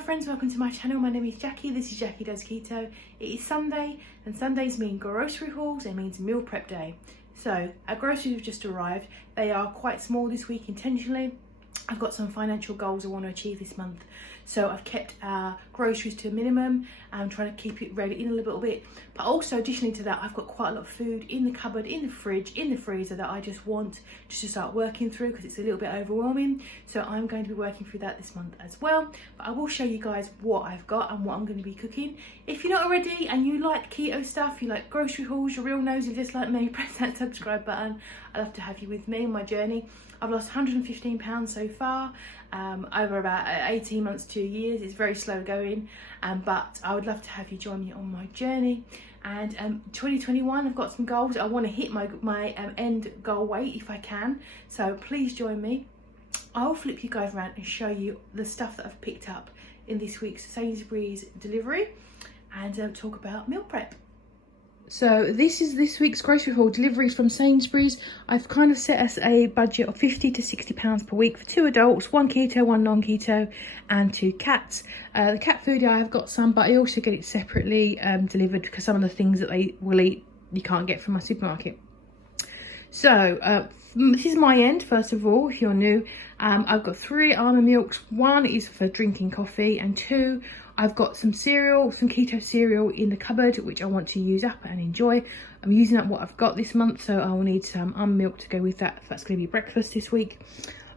friends, welcome to my channel. My name is Jackie. This is Jackie Does Keto. It is Sunday, and Sundays mean grocery hauls. It means meal prep day. So our groceries have just arrived. They are quite small this week intentionally. I've got some financial goals I want to achieve this month, so I've kept our groceries to a minimum. I'm trying to keep it ready in a little bit, but also additionally to that, I've got quite a lot of food in the cupboard, in the fridge, in the freezer that I just want just to start working through because it's a little bit overwhelming. So I'm going to be working through that this month as well, but I will show you guys what I've got and what I'm going to be cooking. If you're not already and you like keto stuff, you like grocery hauls, you're real nosy just like me, press that subscribe button. I'd love to have you with me on my journey. I've lost 115 pounds so far, over about 18 months, 2 years. It's very slow going, but I would love to have you join me on my journey. And 2021, I've got some goals. I want to hit my end goal weight if I can, so please join me. I'll flip you guys around and show you the stuff that I've picked up in this week's Sainsbury's delivery and talk about meal prep. So this is this week's grocery haul, deliveries from Sainsbury's. I've kind of set us a budget of £50 to £60 per week for 2 adults, 1 keto, 1 non-keto, and 2 cats. The cat food, I have got some, but I also get it separately delivered because some of the things that they will eat you can't get from my supermarket. So this is my end, first of all, if you're new. I've got 3 almond milks. 1 is for drinking coffee, and 2, I've got some cereal, some keto cereal in the cupboard, which I want to use up and enjoy. I'm using up what I've got this month, so I will need some almond milk to go with that. That's going to be breakfast this week.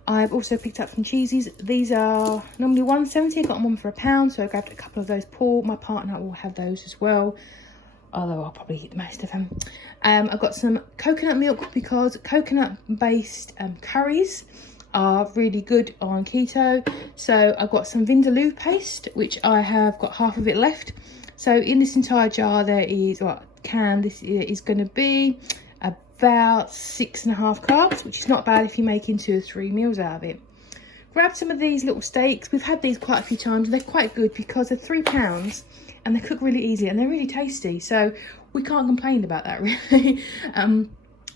I've also picked up some cheeses. These are normally £1.70. I got them on for £1, so I grabbed a couple of those. Paul, my partner, will have those as well, although I'll probably eat the most of them. I've got some coconut milk because coconut-based curries are really good on keto. So I've got some vindaloo paste, which I have got half of it left. So in this entire jar there is, this is going to be about 6.5 carbs, which is not bad if you're making 2 or 3 meals out of it. Grab some of these little steaks. We've had these quite a few times. They're quite good because they're £3 and they cook really easily and they're really tasty. So we can't complain about that really.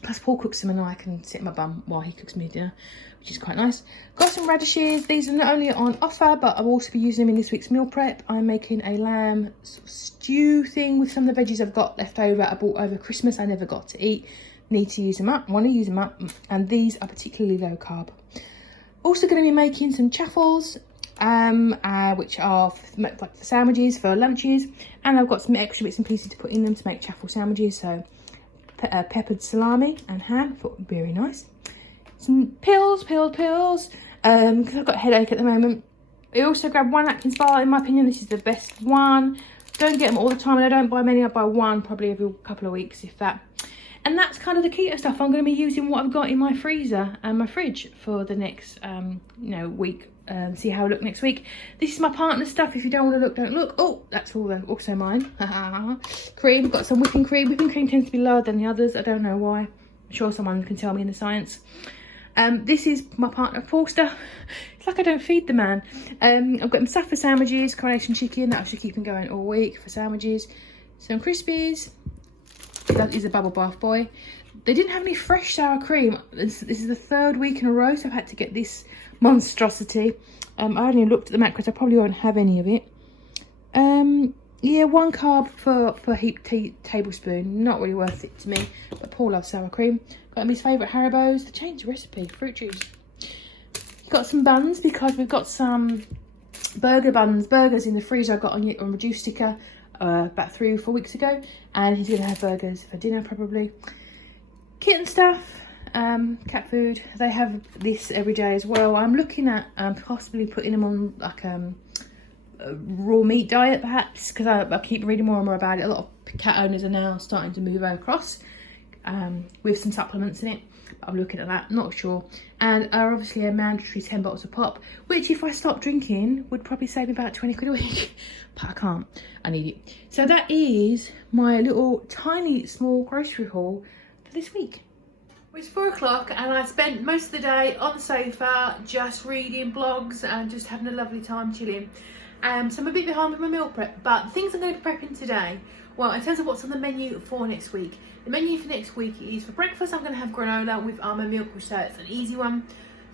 Plus Paul cooks them and I can sit in my bum while he cooks me dinner, which is quite nice. Got some radishes. These are not only on offer, but I'll also be using them in this week's meal prep. I'm making a lamb stew thing with some of the veggies I've got left over. I bought over Christmas. I never got to eat. Need to use them up. Want to use them up. And these are particularly low carb. Also going to be making some chaffles, which are like for sandwiches, for lunches. And I've got some extra bits and pieces to put in them to make chaffle sandwiches. So peppered salami and ham, very nice. Some pills, because I've got a headache at the moment. I also grabbed 1 Atkins bar. In my opinion, this is the best one. Don't get them all the time, and I don't buy many. I buy 1 probably every couple of weeks, if that. And that's kind of the keto stuff. I'm going to be using what I've got in my freezer and my fridge for the next week. See how I look next week. This is my partner's stuff. If you don't want to look, don't look. Oh, that's also mine. Cream. We've got some whipping cream. Whipping cream tends to be lower than the others. I don't know why. I'm sure someone can tell me in the science. This is my partner Paul stuff. It's like I don't feed the man. I've got some stuff for sandwiches, coronation chicken. That should keep them going all week for sandwiches. Some Crispies. That is a bubble bath boy. They didn't have any fresh sour cream. This is the 3rd week in a row, so I've had to get this monstrosity. I only looked at the macros. I probably won't have any of it. Yeah, 1 carb for heaped tablespoon. Not really worth it to me, but Paul loves sour cream. Got him his favourite Haribo's. They changed the recipe. Fruit juice. Got some buns because we've got some burgers in the freezer. I got on reduced sticker about 3 or 4 weeks ago, and he's going to have burgers for dinner probably. Kitten stuff. Cat food. They have this every day as well. I'm looking at possibly putting them on like a raw meat diet perhaps, because I keep reading more and more about it. A lot of cat owners are now starting to move across with some supplements in it. But I'm looking at that, not sure. And are obviously a mandatory 10 bottles of pop, which if I stopped drinking would probably save me about 20 quid a week. But I can't. I need it. So that is my little tiny small grocery haul for this week. It's 4 o'clock and I spent most of the day on the sofa just reading blogs and just having a lovely time chilling. So I'm a bit behind with my meal prep, but the things I'm going to be prepping today, well, in terms of what's on the menu for next week, the menu for next week is for breakfast I'm going to have granola with almond milk, which so it's an easy one.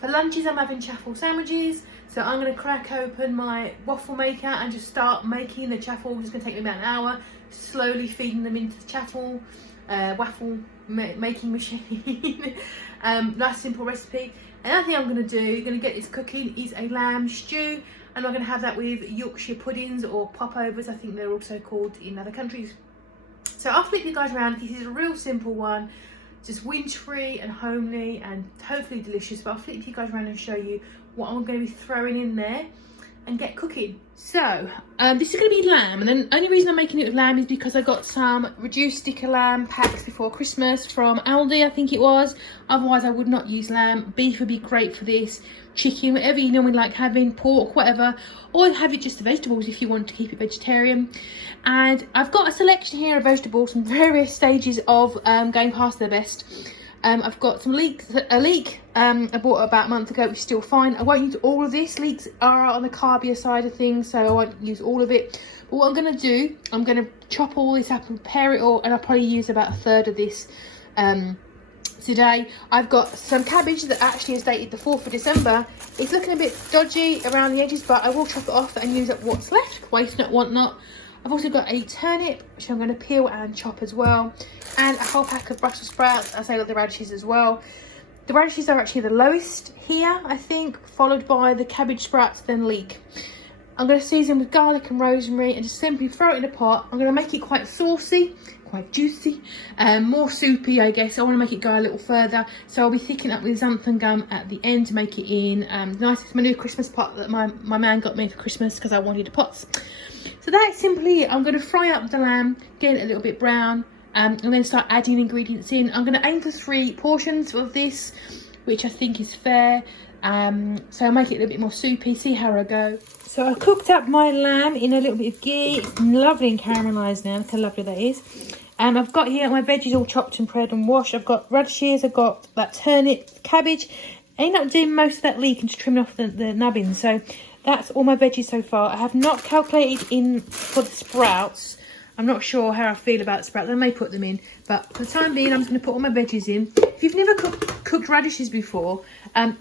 For lunches, I'm having Chaffle sandwiches. So I'm going to crack open my waffle maker and just start making the Chaffle. It's going to take me about an hour, slowly feeding them into the Chaffle waffle making machine. Nice simple recipe. Another thing I'm going to do, going to get this cooking, is a lamb stew. And I'm going to have that with Yorkshire puddings or popovers, I think they're also called in other countries. So I'll flip you guys around. This is a real simple one, just wintry and homely and hopefully delicious. But I'll flip you guys around and show you what I'm going to be throwing in there and get cooking. So this is going to be lamb, and then the only reason I'm making it with lamb is because I got some reduced sticker lamb packs before Christmas from Aldi, I think it was. Otherwise I would not use lamb. Beef would be great for this, chicken, whatever you normally like having, pork, whatever, or have it just the vegetables if you want to keep it vegetarian. And I've got a selection here of vegetables from various stages of going past their best. I've got some a leek I bought about a month ago, which is still fine. I won't use all of this. Leeks are on the carbier side of things, so I won't use all of it. But what I'm going to do, I'm going to chop all this up and prepare it all, and I'll probably use about a third of this today. I've got some cabbage that actually is dated the 4th of December. It's looking a bit dodgy around the edges, but I will chop it off and use up what's left. Waste not, want not. I've also got a turnip, which I'm going to peel and chop as well, and a whole pack of Brussels sprouts. I got the radishes as well. The radishes are actually the lowest here, I think, followed by the cabbage, sprouts, then leek. I'm going to season with garlic and rosemary and just simply throw it in a pot. I'm going to make it quite saucy, quite juicy, more soupy, I guess. I want to make it go a little further, so I'll be thickening up with xanthan gum at the end to make it in. Nice, it's my new Christmas pot that my man got me for Christmas because I wanted pots. So that's simply it. I'm going to fry up the lamb, get it a little bit brown, and then start adding ingredients in. I'm going to aim for 3 portions of this, which I think is fair. So I'll make it a little bit more soupy, see how I go. So I cooked up my lamb in a little bit of ghee. It's lovely and caramelised now. Look how lovely that is. I've got here my veggies all chopped and prepared and washed. I've got radishes, I've got that turnip, cabbage. I ended up doing most of that leek and just trimming off the nubbins. So that's all my veggies so far. I have not calculated in for the sprouts. I'm not sure how I feel about the sprouts. I may put them in, but for the time being, I'm just going to put all my veggies in. If you've never cooked radishes before,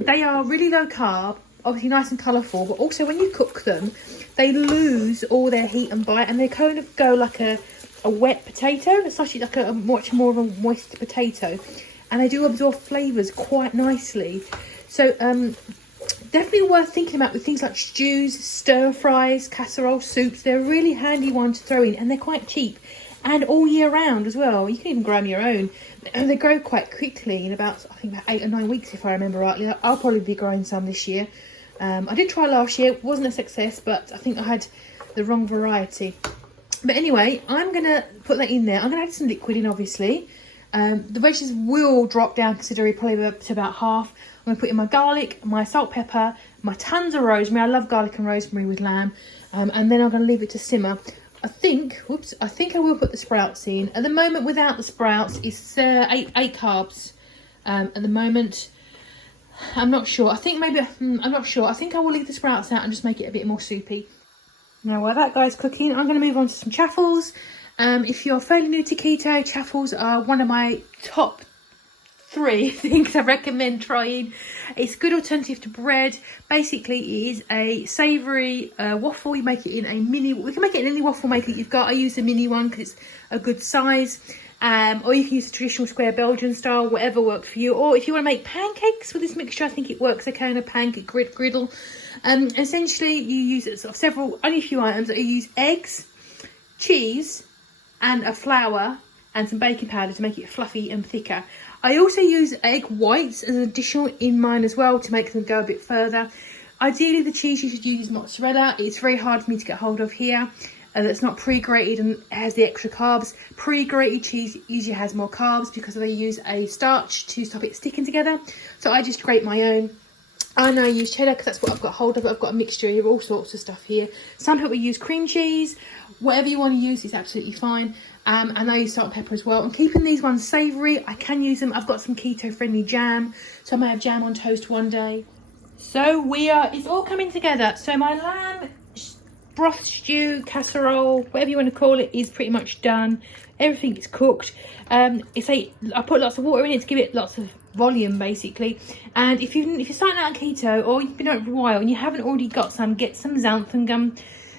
they are really low carb, obviously nice and colourful, but also when you cook them, they lose all their heat and bite, and they kind of go like a wet potato. It's actually like a much more of a moist potato, and they do absorb flavours quite nicely. So definitely worth thinking about with things like stews, stir fries, casserole, soups. They're a really handy one to throw in, and they're quite cheap and all year round as well. You can even grow them your own, and they grow quite quickly in about, I think, about 8 or 9 weeks if I remember rightly. I'll probably be growing some this year. I did try last year, it wasn't a success, but I think I had the wrong variety. But anyway, I'm going to put that in there. I'm going to add some liquid in, obviously. The veggies will drop down considerably, probably to about half. I'm going to put in my garlic, my salt, pepper, my tons of rosemary. I love garlic and rosemary with lamb. And then I'm going to leave it to simmer. I think I will put the sprouts in. At the moment, without the sprouts, it's 8 carbs. At the moment, I'm not sure. I think maybe, I'm not sure. I think I will leave the sprouts out and just make it a bit more soupy. Now, while that guy's cooking, I'm going to move on to some Chaffles. If you're fairly new to keto, Chaffles are one of my top 3 things I recommend trying. It's a good alternative to bread. Basically, it is a savoury waffle. You make it in a mini. We can make it in any waffle maker that you've got. I use the mini one because it's a good size. Or you can use the traditional square Belgian style, whatever works for you. Or if you want to make pancakes with this mixture, I think it works okay on a pancake griddle. Essentially, you use sort of only a few items. You use eggs, cheese, and a flour and some baking powder to make it fluffy and thicker. I also use egg whites as an additional in mine as well to make them go a bit further. Ideally, the cheese you should use is mozzarella. It's very hard for me to get hold of here. That's not pre-grated and has the extra carbs. Pre-grated cheese usually has more carbs because they use a starch to stop it sticking together. So I just grate my own. I now use cheddar because that's what I've got hold of. I've got a mixture of all sorts of stuff here. Some people use cream cheese. Whatever you want to use is absolutely fine. And I use salt and pepper as well. I'm keeping these ones savoury. I can use them. I've got some keto-friendly jam. So I may have jam on toast one day. So it's all coming together. So my lamb broth stew, casserole, whatever you want to call it, is pretty much done. Everything is cooked. I put lots of water in it to give it lots of volume basically. And if you're starting out on keto, or you've been on it for a while and you haven't already got some, get some xanthan gum.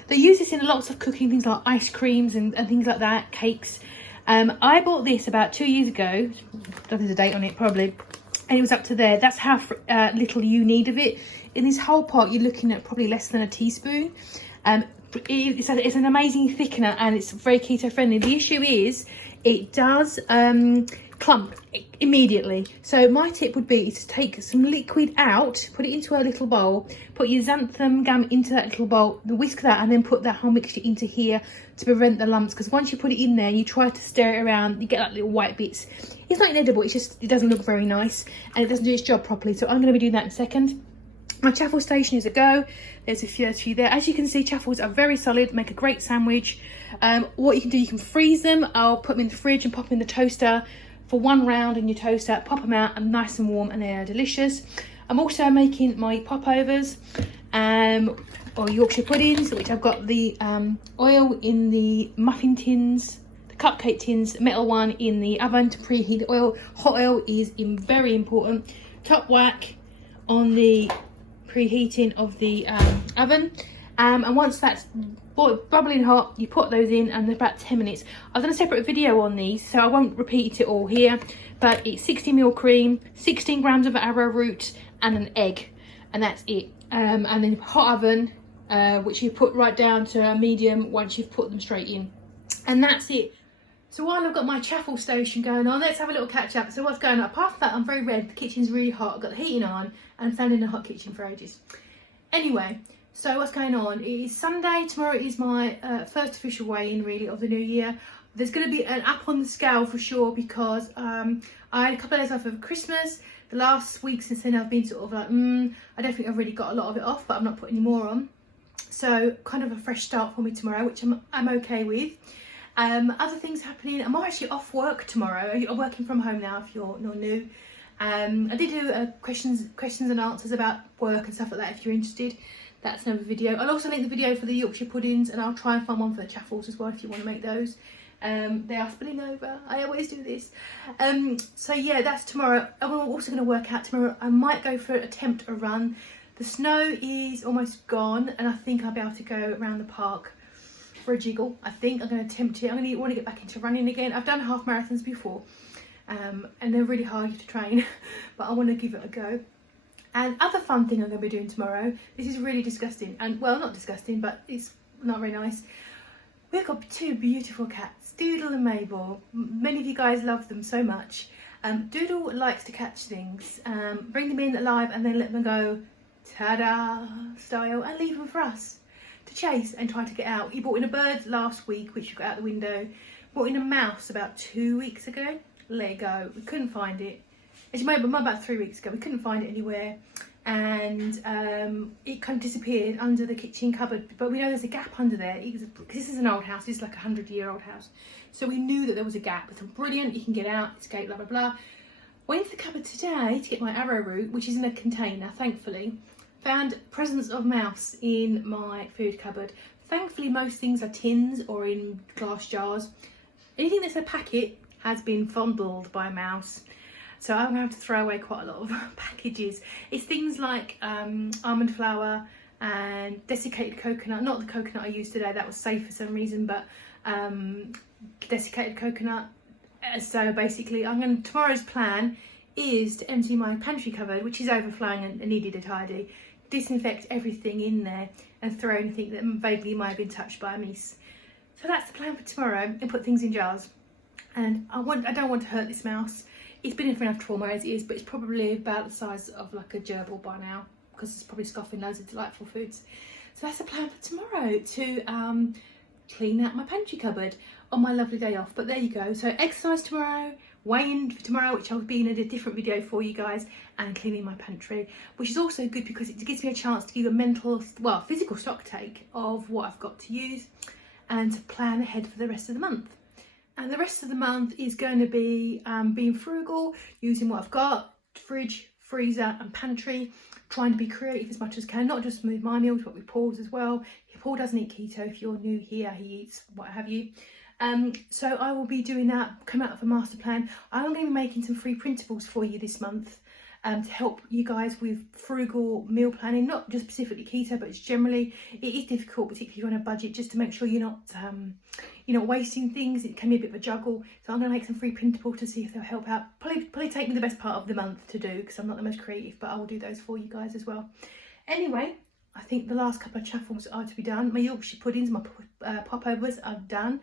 They use this in lots of cooking things like ice creams and things like that, cakes. I bought this about 2 years ago. I don't think there's a date on it, probably. And it was up to there. That's how little you need of it. In this whole pot, you're looking at probably less than a teaspoon. It's an amazing thickener, and it's very keto friendly. The issue is it does clump immediately. So my tip would be to take some liquid out, put it into a little bowl, put your xanthan gum into that little bowl, whisk that, and then put that whole mixture into here to prevent the lumps. Because once you put it in there and you try to stir it around, you get like little white bits. It's not inedible, it's just, it doesn't look very nice and it doesn't do its job properly. So I'm going to be doing that in a second. My Chaffles station is a go. There's a few there. As you can see, Chaffles are very solid, make a great sandwich. What you can do, you can freeze them. I'll put them in the fridge and pop them in the toaster for 1 round in your toaster, pop them out and nice and warm, and they are delicious. I'm also making my popovers or Yorkshire puddings, which I've got the oil in the muffin tins, the cupcake tins, metal one in the oven to preheat the oil. Hot oil is very important. Top whack on the preheating of the oven, and once that's bubbling hot, you put those in, and they're about 10 minutes. I've done a separate video on these, so I won't repeat it all here, but it's 60ml cream, 16 grams of arrowroot, and an egg, and that's it. And then hot oven, which you put right down to a medium once you've put them straight in, and that's it. So while I've got my Chaffles station going on, let's have a little catch up. So what's going on? Apart from that, I'm very red, the kitchen's really hot, I've got the heating on, and I'm standing in a hot kitchen for ages. Anyway, so what's going on? It is Sunday, tomorrow is my first official weigh-in really of the new year. There's going to be an up on the scale for sure, because I had a couple of days off over Christmas. The last week since then I've been sort of like, I don't think I've really got a lot of it off, but I'm not putting any more on. So kind of a fresh start for me tomorrow, which I'm okay with. Other things happening, I'm actually off work tomorrow. I'm working from home now if you're new. I did do questions and answers about work and stuff like that if you're interested. That's another video. I'll also link the video for the Yorkshire puddings, and I'll try and find one for the Chaffles as well if you want to make those. They are spilling over, I always do this. So yeah, that's tomorrow. I'm also going to work out tomorrow. I might go for attempt a run. The snow is almost gone, and I think I'll be able to go around the park for a jiggle. I think I'm going to attempt it. I'm going to want to get back into running again. I've done half marathons before, and they're really hard to train, but I want to give it a go. And other fun thing I'm going to be doing tomorrow, this is really disgusting, and well, not disgusting, but it's not very nice. We've got 2 beautiful cats, Doodle and Mabel. Many of you guys love them so much. Doodle likes to catch things, bring them in alive and then let them go ta-da style, and leave them for us to chase and try to get out. He brought in a bird last week, which got out the window. Brought in a mouse about 2 weeks ago. Let it go. We couldn't find it. Actually, about 3 weeks ago. We couldn't find it anywhere, and it kind of disappeared under the kitchen cupboard. But we know there's a gap under there. This is an old house. This is like a 100-year-old house. So we knew that there was a gap. It's brilliant. You can get out, escape, blah blah blah. Went into the cupboard today to get my arrowroot, which is in a container, thankfully. Found presence of mouse in my food cupboard. Thankfully, most things are tins or in glass jars. Anything that's a packet has been fondled by a mouse. So I'm going to have to throw away quite a lot of packages. It's things like almond flour and desiccated coconut. Not the coconut I used today, that was safe for some reason, but desiccated coconut. So basically, tomorrow's plan is to empty my pantry cupboard, which is overflowing and needed a tidy. Disinfect everything in there and throw anything that vaguely might have been touched by a mice. So that's the plan for tomorrow, and put things in jars. And I don't want to hurt this mouse. It's been in for enough trauma as it is, but it's probably about the size of like a gerbil by now, because it's probably scoffing loads of delightful foods. So that's the plan for tomorrow, to clean out my pantry cupboard on my lovely day off. But there you go. So exercise tomorrow, weigh-in for tomorrow, which I'll be in a different video for you guys, and cleaning my pantry, which is also good because it gives me a chance to give a physical stock take of what I've got to use and to plan ahead for the rest of the month. And the rest of the month is going to be being frugal, using what I've got, fridge, freezer and pantry, trying to be creative as much as I can, not just with my meals, but with Paul's as well. Paul doesn't eat keto. If you're new here, he eats what have you. So I will be doing that, come out of a master plan. I'm going to be making some free printables for you this month to help you guys with frugal meal planning, not just specifically keto, but just generally. It is difficult, particularly if you're on a budget, just to make sure you're not wasting things. It can be a bit of a juggle. So I'm going to make some free printables to see if they'll help out. Probably take me the best part of the month to do, because I'm not the most creative, but I will do those for you guys as well. Anyway, I think the last couple of chaffles are to be done. My Yorkshire puddings, my popovers are done.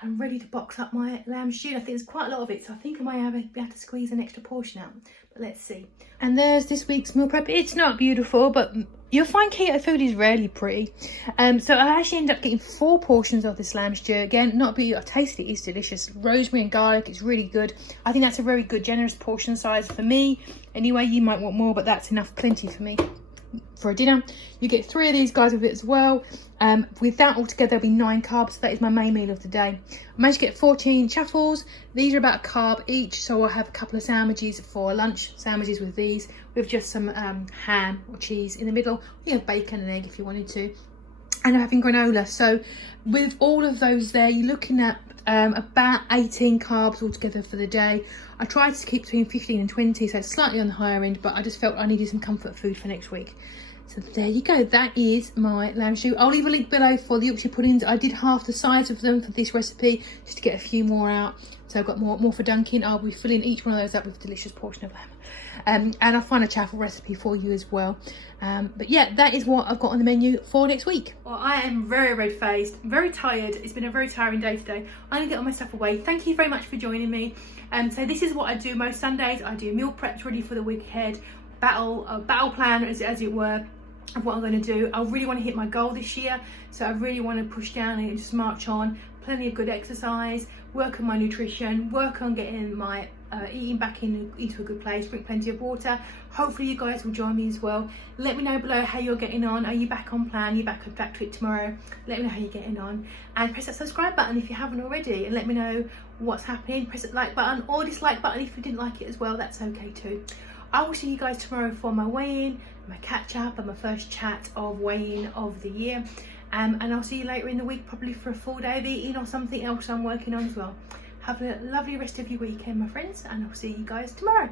I'm ready to box up my lamb stew. I think there's quite a lot of it, so I think I might be able to squeeze an extra portion out. But let's see. And there's this week's meal prep. It's not beautiful, but you'll find keto food is rarely pretty. So I actually ended up getting 4 portions of this lamb stew. Again, not beautiful. I tasted it. It's delicious. Rosemary and garlic. It's really good. I think that's a very good, generous portion size for me. Anyway, you might want more, but that's enough, plenty for me. For a dinner, you get 3 of these guys with it as well. With that altogether, there'll be 9 carbs. So that is my main meal of the day. I managed to get 14 chaffles. These are about a carb each, so I'll have a couple of sandwiches for lunch. Sandwiches with these, with just some ham or cheese in the middle. You have bacon and egg if you wanted to. And I'm having granola. So with all of those there, you're looking at about 18 carbs altogether for the day. I tried to keep between 15 and 20, so it's slightly on the higher end, but I just felt I needed some comfort food for next week. So there you go, that is my lamb stew. I'll leave a link below for the Yorkshire puddings. I did half the size of them for this recipe, just to get a few more out. So I've got more for dunking. I'll be filling each one of those up with a delicious portion of lamb. And I'll find a chaffle recipe for you as well. But yeah, that is what I've got on the menu for next week. Well, I am very red-faced, very tired. It's been a very tiring day today. I'm gonna get all my stuff away. Thank you very much for joining me. So this is what I do most Sundays. I do meal preps ready for the week ahead, battle plan as it were, of what I'm going to do. I really want to hit my goal this year, so I really want to push down and just march on. Plenty of good exercise, work on my nutrition, work on getting my eating back into a good place, drink plenty of water. Hopefully you guys will join me as well. Let me know below how you're getting on. Are you back on plan? Are you back to it tomorrow? Let me know how you're getting on, and press that subscribe button if you haven't already, and let me know what's happening. Press that like button or dislike button if you didn't like it as well. That's okay too. I will see you guys tomorrow for my weigh-in, my catch up, and my first chat of weigh-in of the year. And I'll see you later in the week, probably for a full day of eating or something else I'm working on as well. Have a lovely rest of your weekend, my friends, and I'll see you guys tomorrow.